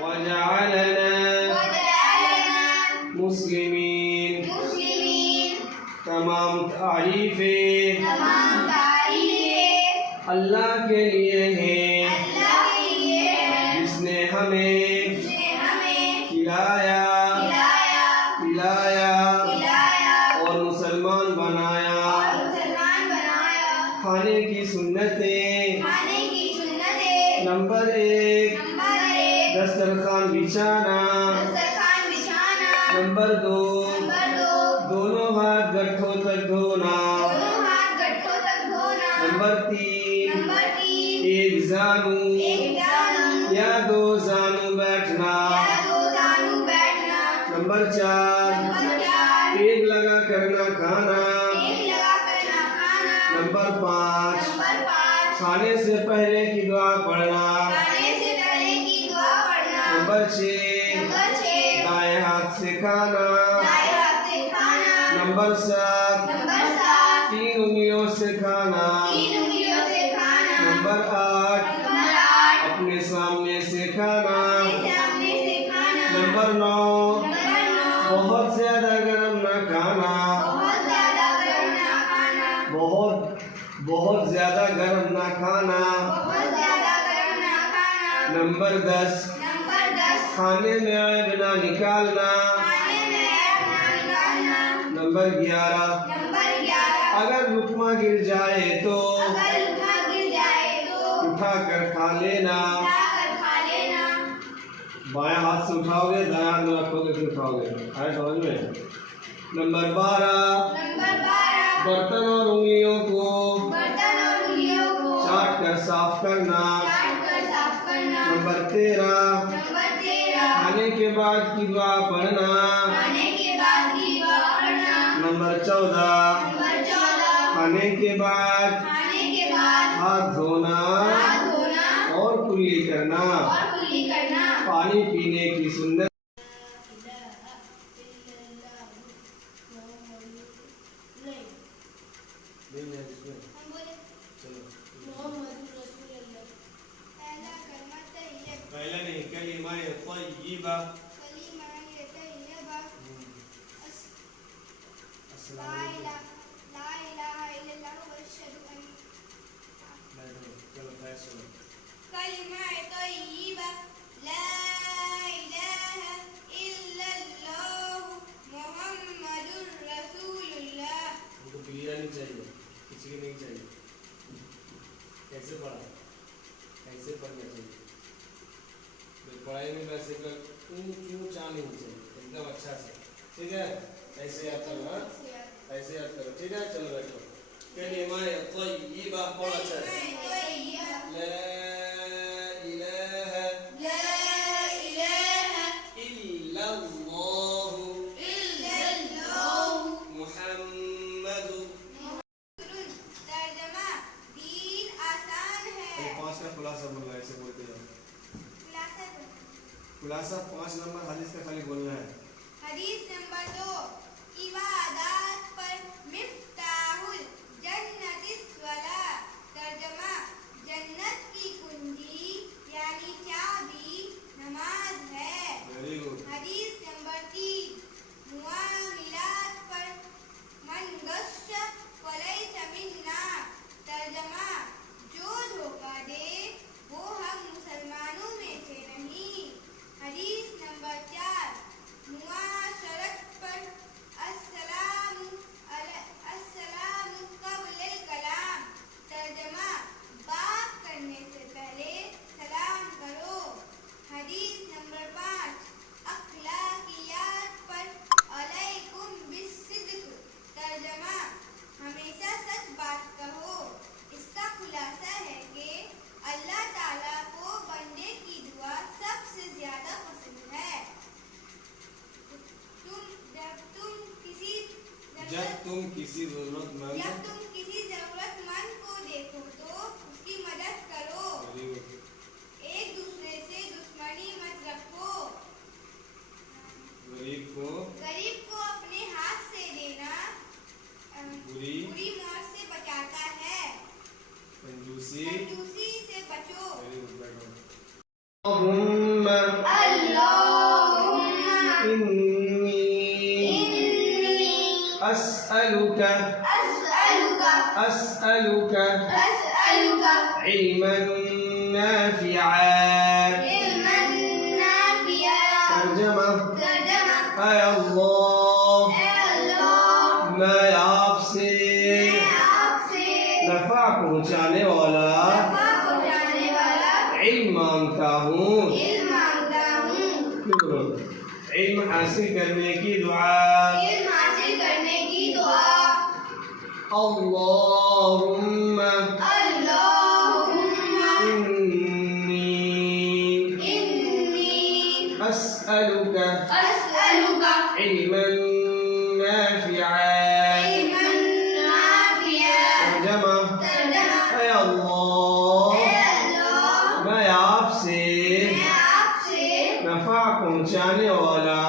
وجعلنا مسلمین. تمام تعریفیں اللہ کے لیے ہیں جس نے ہمیں کھلایا پلایا اور مسلمان بنایا. کھانے کی سنتیں. نمبر 1 دسترخوان بچھانا. نمبر 2 دونوں ہاتھ گٹھوں تک دھونا. نمبر 3 ایک زانو یا 2 زانو بیٹھنا. نمبر 4 ایک لگا کرنا کھانا. نمبر 5 کھانے سے پہلے کی دعا پڑھنا. نمبر 6 دائیں ہاتھ سے کھانا. نمبر 7 3 انگلیوں سے کھانا. نمبر 8 اپنے سامنے سے کھانا. نمبر 9 بہت زیادہ گرم نہ کھانا. بہت زیادہ گرم نہ کھانا. نمبر 10 کھانے میں عیب نہ نکالنا. نمبر 11 اگر لقمہ گر جائے تو اٹھا کر کھا لینا. بائیں ہاتھ سے اٹھاؤ گے دائیں ہاتھ میں رکھو گے پھر کھاؤ گے. آئے سمجھ میں. نمبر 12 برتن اور انگلیوں کو چاٹ کر صاف کرنا. نمبر 13 کھانے کے بعد کی دعا پڑھنا. نمبر 14 کھانے کے بعد ہاتھ دھونا اور کلی کرنا. پانی پینے کی سنت. پہلا نہیں کلمہ طیبہ. نہیں چاہیے کسی کی نہیں چاہیے. کیسے پڑھا کیسے پڑھنا چاہیے. پڑھائی میں ویسے چاہ نہیں چاہیے ایک دم اچھا سے. ٹھیک ہے ایسے یاد کرو. ایسے یاد کرو. ٹھیک ہے چلو بیٹھو. کلمہ طیبہ بہت اچھا ہے. لا الہ الا اللہ محمد. خلاصہ بولنا ہے. ایسے بولتے ہیں خلاصہ 5 نمبر حدیث کا خالی بولنا ہے. حدیث نمبر 2 عبادات پر مفتاح الجنت الصلاۃ. ترجمہ جنت کی کنجی یعنی چابی نماز ہے. حدیث نمبر 3 معاملات پر من غش فلیس منا. ترجمہ جو دھوکہ دے وہ ہم مسلمانوں میں سے نہیں. حدیث نمبر 4 معاشرت پر السلام قبل الکلام. ترجمہ بات کرنے سے پہلے سلام کرو. حدیث نمبر 5 اخلاقیات پر علیکم بالصدق. ترجمہ ہمیشہ سچ بات کہو. اس کا خلاصہ ہے کہ اللہ تعالیٰ کو بندے کی دعا سب سے زیادہ پسند ہے. جب تم کسی ضرورت مند کو دیکھو تو اس کی مدد کرو. ایک دوسرے سے دشمنی مت رکھو. غریب کو اپنے ہاتھ سے دینا بری موت سے بچاتا ہے. کنجوسی سے بچو. اللہم أسألك علما نافعا ترجمة اے اللہ میں آپ سے نفع پہنچانے والا علم مانگتا ہوں علم حاصل کرنے کی دعا اللہم انی اسألک علما نافعا ترجمہ اے اللہ میں آپ سے نفع پہنچانے والا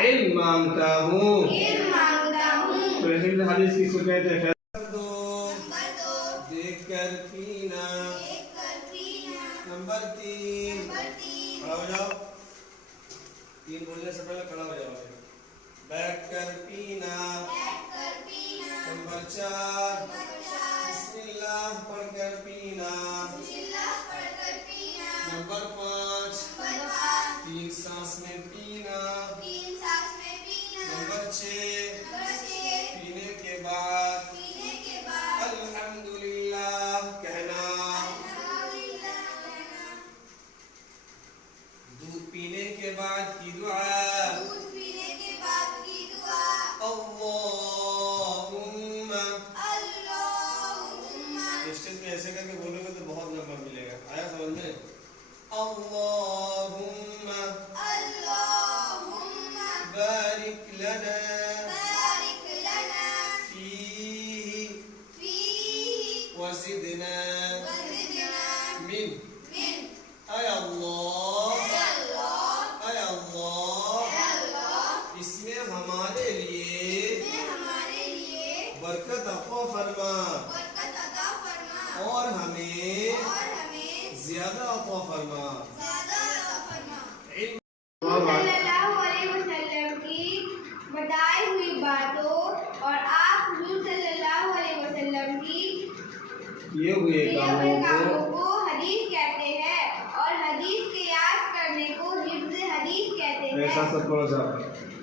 علم مانگتا ہوں حدیث کی سکیت ہے دیکھ کر پینا نمبر 3 کھڑا ہو جاؤ 3 بولنے سے پہلے کھڑا ہو جاؤ بیٹھ کر پینا نمبر 4 بسم اللہ پڑھ کر پینا نمبر 5 3 سانس میں پینا نمبر 6 پینے کے بعد الحمدللہ کہنا دودھ پینے کے بعد کی دعا اللہم اسٹیج میں ایسے کر کے بولو گے تو بہت نمبر ملے گا آیا سمجھ میں اللہم بارک لنا وزدنا من اے اللہ اس میں ہمارے لیے برکت عطا فرما اور ہمیں زیادہ عطا فرما صلی اللہ علیہ وسلم کی بتائی ہوئی باتوں اور آپ حضور صلی اللہ علیہ وسلم کی یہ ہوئے کاموں کو حدیث کہتے ہیں اور حدیث کے یاد کرنے کو حفظ حدیث کہتے ہیں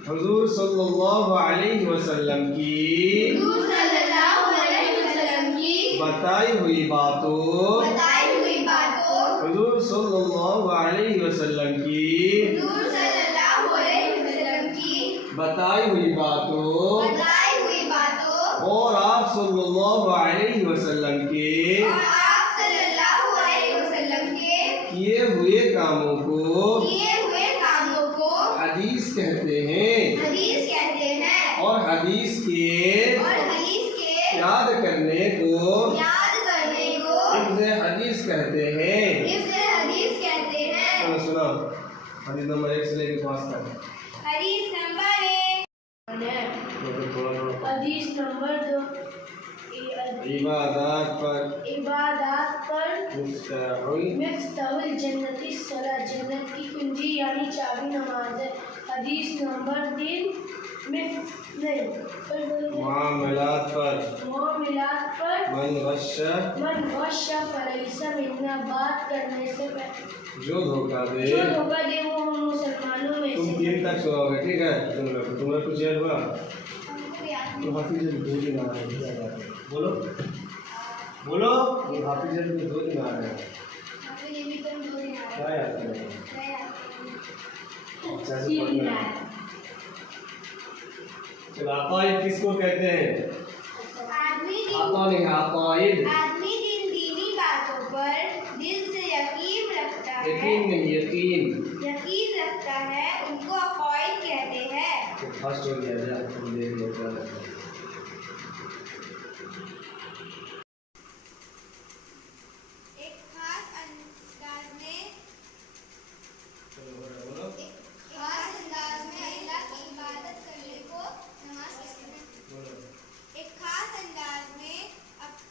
حضور صلی اللہ علیہ وسلم کی بتائی ہوئی باتوں حضور صلی اللہ علیہ وسلم کی بتائی ہوئی باتوں اور آپ صلی اللہ علیہ وسلم کے کیے ہوئے کاموں کو حدیث کہتے ہیں اور حدیث کے یاد کرنے کو حفظ حدیث کہتے ہیں چلو سنا حدیث نمبر 1 سے لے کے 5 تک حدیث نمبر 1 حدیث نمبر 2 عبادات پر مفتاح الجنت الصلاۃ جنت کی کنجی یعنی چابی نماز ہے حدیث نمبر 3 معاملات پر من غش فلیس منا بات کرنے سے جو دھوکہ دے وہ ہم مسلمانوں میں تم 3 تک سناؤ گے ٹھیک ہے تمہیں کچھ یاد ہوا تو حافظ جب 2 دن آ رہے ہیں بولو حافظ جب 2 دن آ رہے ہیں کیا یاد کریں اچھا سے پڑھنا ہے چل عقائد کس کو کہتے ہیں عقائد آدمی دینی باتوں پر دل سے یقین رکھتا ہے یقین رکھتا ہے ان کو عقائد کہتے ہیں فرسٹ ہو گیا ایک خاص انداز میں اللہ کی عبادت کرنے کو نماز کہتے ہیں ایک خاص انداز میں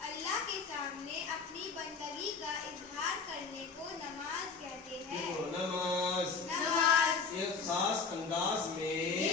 اللہ کے سامنے اپنی بندگی کا اظہار کرنے کو نماز کہتے ہیں نماز ایک خاص انداز میں